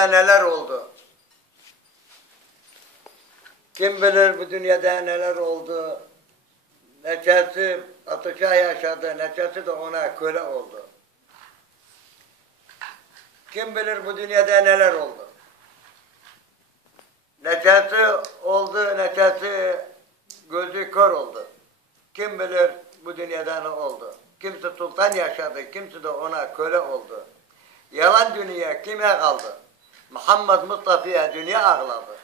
dünyada neler oldu? Kim bilir bu dünyada neler oldu? Neçesi atışa yaşadı, neçesi de ona köle oldu. Kim bilir bu dünyada neler oldu? Neçesi oldu, neçesi gözü kör oldu. Kim bilir bu dünyada ne oldu? Kimse sultan yaşadı, kimse de ona köle oldu. Yalan dünya kime kaldı? Muhammed Mustafa'ya dünya ağladı.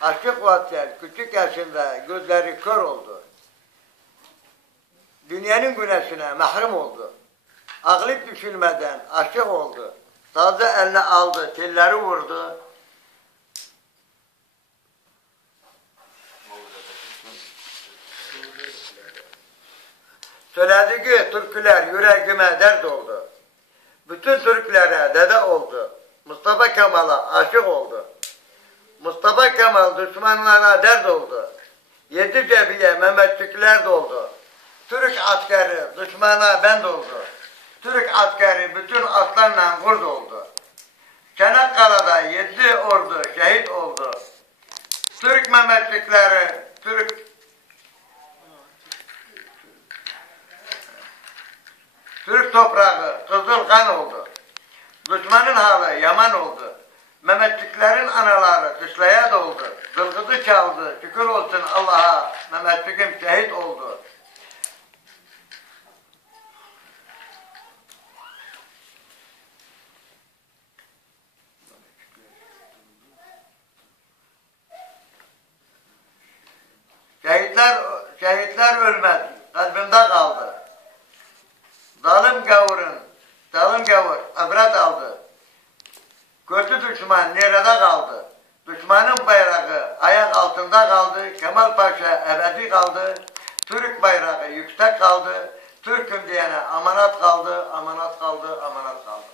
Aşık Vatsel küçük yaşında gözleri kör oldu. Dünyanın güneşine mahrum oldu. Ağlayıp düşünmeden aşık oldu. Sazı eline aldı, telleri vurdu. Söylediği türküler yüreğime dert oldu. Bütün Türklere dede oldu. Mustafa Kemal'a aşık oldu. Mustafa Kemal düşmanlara dert oldu. Yedi cebiye Mehmetçikler doldu. Türk askeri düşmana bend oldu. Türk askeri bütün atlarla kurt oldu. Çanakkale'da 7 ordu şehit oldu. Türk Mehmetçikleri, Türk toprağı kızıl kan oldu. Düşmanın halı yaman oldu. Mehmetçiklerin anaları kışlaya doldu. Zılgıdı çaldı. Şükür olsun Allah'a. Mehmetçikim şehit oldu. Şehitler ölmez. Kalbimde kaldı. Zalim gavur ibret aldı. Kötü düşman nerede kaldı? Düşmanın bayrağı ayak altında kaldı. Kemal Paşa ebedi kaldı. Türk bayrağı yüksek kaldı. Türk'üm diyene amanat kaldı, amanat kaldı, amanat kaldı.